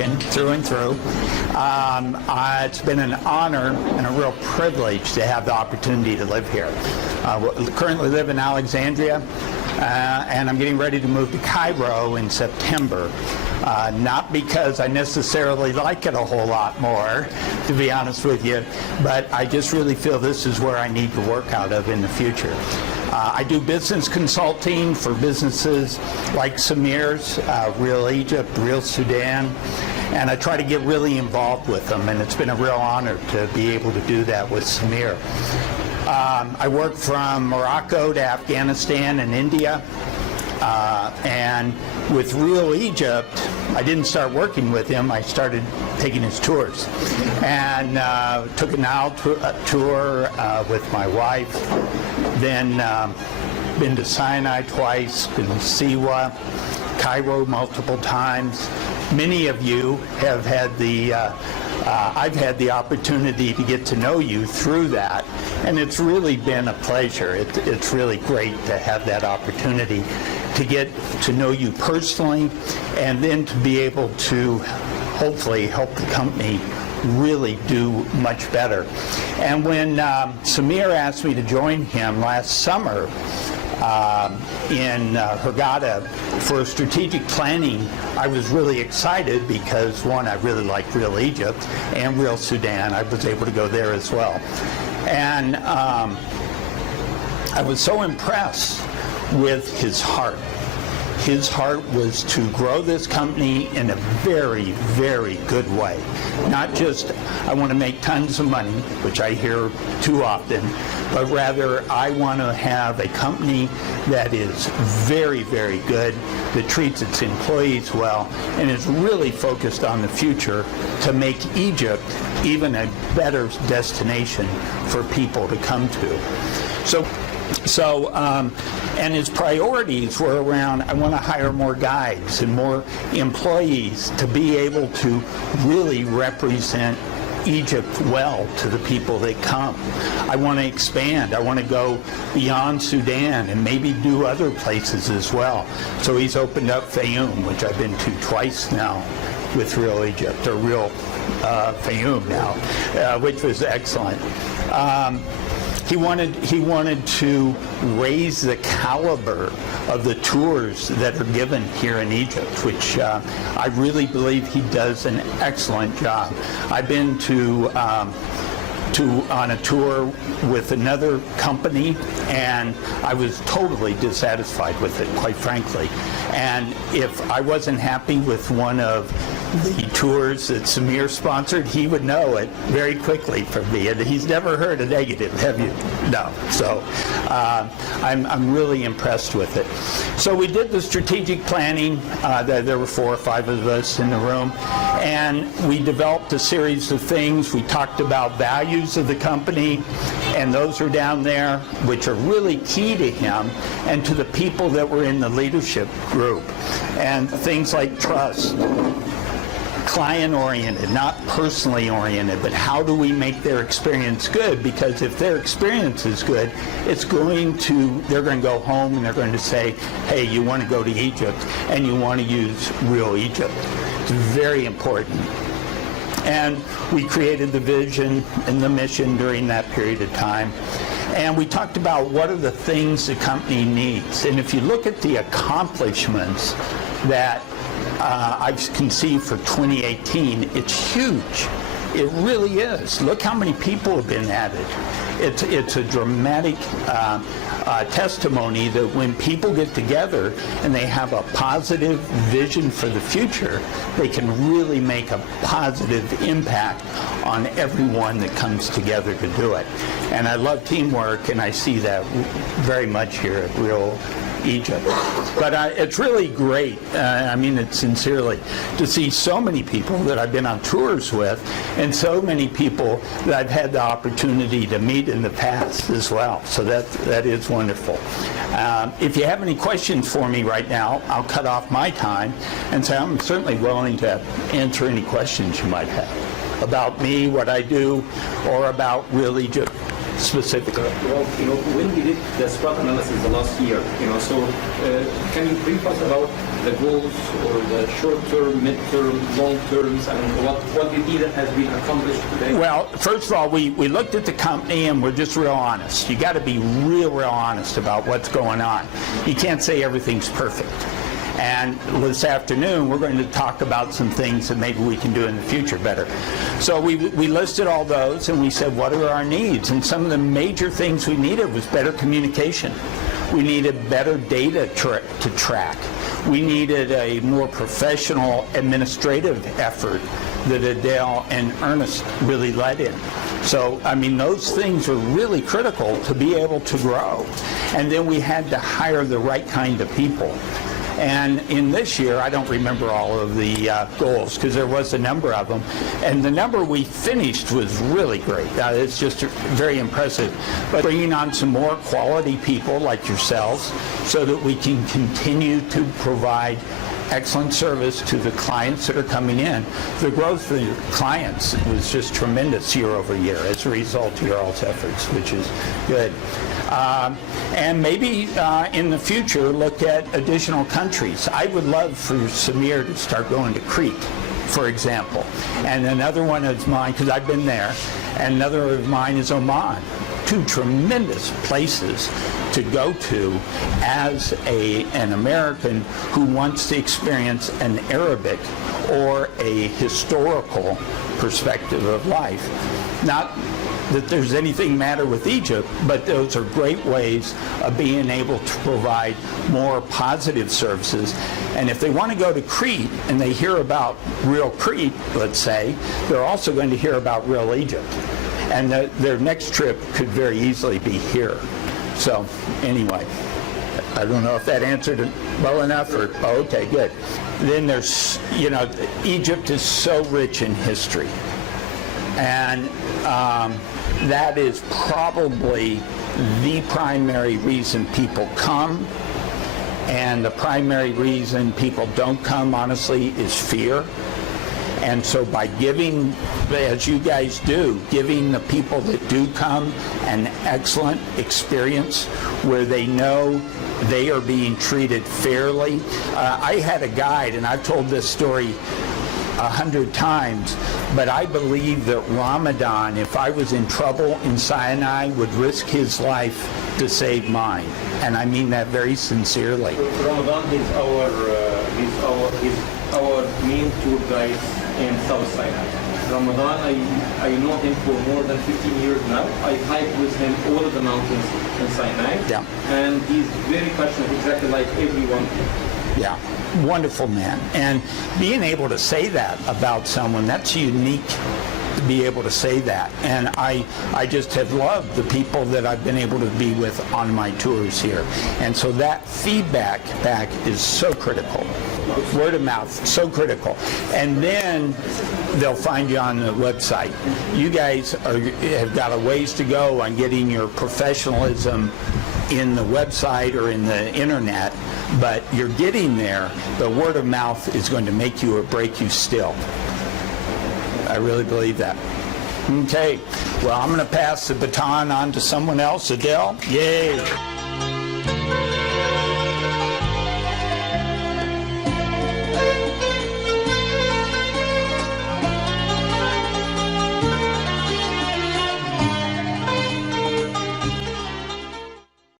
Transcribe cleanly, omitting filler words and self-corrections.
American through and through. It's been an honor and a real privilege to have the opportunity to live here. Currently live in Alexandria, and I'm getting ready to move to Cairo in September. Not because I necessarily like it a whole lot more, to be honest with you, but I just really feel this is where I need to work out of in the future. I do business consulting for businesses like Samir's, Real Egypt, Real Sudan, and I try to get really involved with them, and it's been a real honor to be able to do that with Samir. I work from Morocco to Afghanistan and India. And with Real Egypt, I didn't start working with him. I started taking his tours, and took an Nile tour with my wife. Then been to Sinai twice, been to Siwa, Cairo multiple times. Many of you have had the I've had the opportunity to get to know you through that, and it's really been a pleasure. It's really great to have that opportunity to get to know you personally, and then to be able to hopefully help the company really do much better. And when Samir asked me to join him last summer in Hurghada for strategic planning, I was really excited because, one, I really like Real Egypt and Real Sudan. I was able to go there as well. And I was so impressed with his heart. His heart was to grow this company in a very, very good way. Not just, I want to make tons of money, which I hear too often, but rather I want to have a company that is very, very good, that treats its employees well, and is really focused on the future to make Egypt even a better destination for people to come to. And his priorities were around, I want to hire more guides and more employees to be able to really represent Egypt well to the people that come. I want to expand. I want to go beyond Sudan and maybe do other places as well. So he's opened up Fayoum, which I've been to twice now with Real Egypt, or Real Fayoum now, which was excellent. He wanted to raise the caliber of the tours that are given here in Egypt, which I really believe he does an excellent job. I've been on a tour with another company, and I was totally dissatisfied with it, quite frankly. And if I wasn't happy with one of the tours that Samir sponsored, he would know it very quickly from me. And he's never heard a negative, have you? No. So I'm really impressed with it. So we did the strategic planning. There were 4 or 5 of us in the room, and we developed a series of things. We talked about values of the company, and those are down there, which are really key to him and to the people that were in the leadership group. And things like trust, client-oriented, not personally oriented, but how do we make their experience good? Because if their experience is good, they're going to go home and they're going to say, hey, you want to go to Egypt and you want to use Real Egypt. It's very important. And we created the vision and the mission during that period of time. And we talked about what are the things the company needs. And if you look at the accomplishments that I've conceived for 2018, it's huge. It really is. Look how many people have been added. It's a dramatic testimony that when people get together and they have a positive vision for the future, they can really make a positive impact on everyone that comes together to do it. And I love teamwork, and I see that very much here at Real Egypt. But it's really great, I mean it sincerely, to see so many people that I've been on tours with, and so many people that I've had the opportunity to meet in the past as well. So that is wonderful. If you have any questions for me right now, I'll cut off my time and say I'm certainly willing to answer any questions you might have about me, what I do, or about Real Egypt specifically. Well, when we did the SWOT analysis the last year, so can you brief us about the goals or the short-term, mid-term, long-terms, and what you see that has been accomplished today? Well, first of all, we looked at the company and we're just real honest. You got to be real honest about what's going on. You can't say everything's perfect. And this afternoon, we're going to talk about some things that maybe we can do in the future better. So we listed all those and we said, what are our needs? And some of the major things we needed was better communication. We needed better data to track. We needed a more professional administrative effort that Adele and Ernest really led in. So, I mean, those things are really critical to be able to grow. And then we had to hire the right kind of people. And in this year, I don't remember all of the goals because there was a number of them. And the number we finished was really great. It's just very impressive. But bringing on some more quality people like yourselves so that we can continue to provide excellent service to the clients that are coming in. The growth of the clients was just tremendous year over year as a result of your all's efforts, which is good. And maybe in the future, look at additional countries. I would love for Samir to start going to Crete, for example. And another one of mine, because I've been there, and another of mine is Oman. Two tremendous places to go to as an American who wants to experience an Arabic or a historical perspective of life. Not that there's anything matter with Egypt, but those are great ways of being able to provide more positive services. And if they want to go to Crete and they hear about real Crete, let's say, they're also going to hear about real Egypt. And their next trip could very easily be here. So anyway, I don't know if that answered it well enough or, oh, okay, good. Then there's, Egypt is so rich in history. And that is probably the primary reason people come. And the primary reason people don't come, honestly, is fear. And so by giving, as you guys do, giving the people that do come an excellent experience where they know they are being treated fairly. I had a guide, and I've told this story 100 times, but I believe that Ramadan, if I was in trouble in Sinai, would risk his life to save mine. And I mean that very sincerely. Ramadan is our main tour guide in South Sinai. Ramadan, I know him for more than 15 years now. I hiked with him all of the mountains in Sinai. Yeah. And he's very passionate, exactly like everyone. Yeah, wonderful man. And being able to say that about someone, that's unique to be able to say that. And I just have loved the people that I've been able to be with on my tours here. And so that feedback back is so critical. Word of mouth, so critical. And then they'll find you on the website. You guys have got a ways to go on getting your professionalism in the website or in the internet, but you're getting there. The word of mouth is going to make you or break you still. I really believe that. Okay, well, I'm going to pass the baton on to someone else. Adele, yay.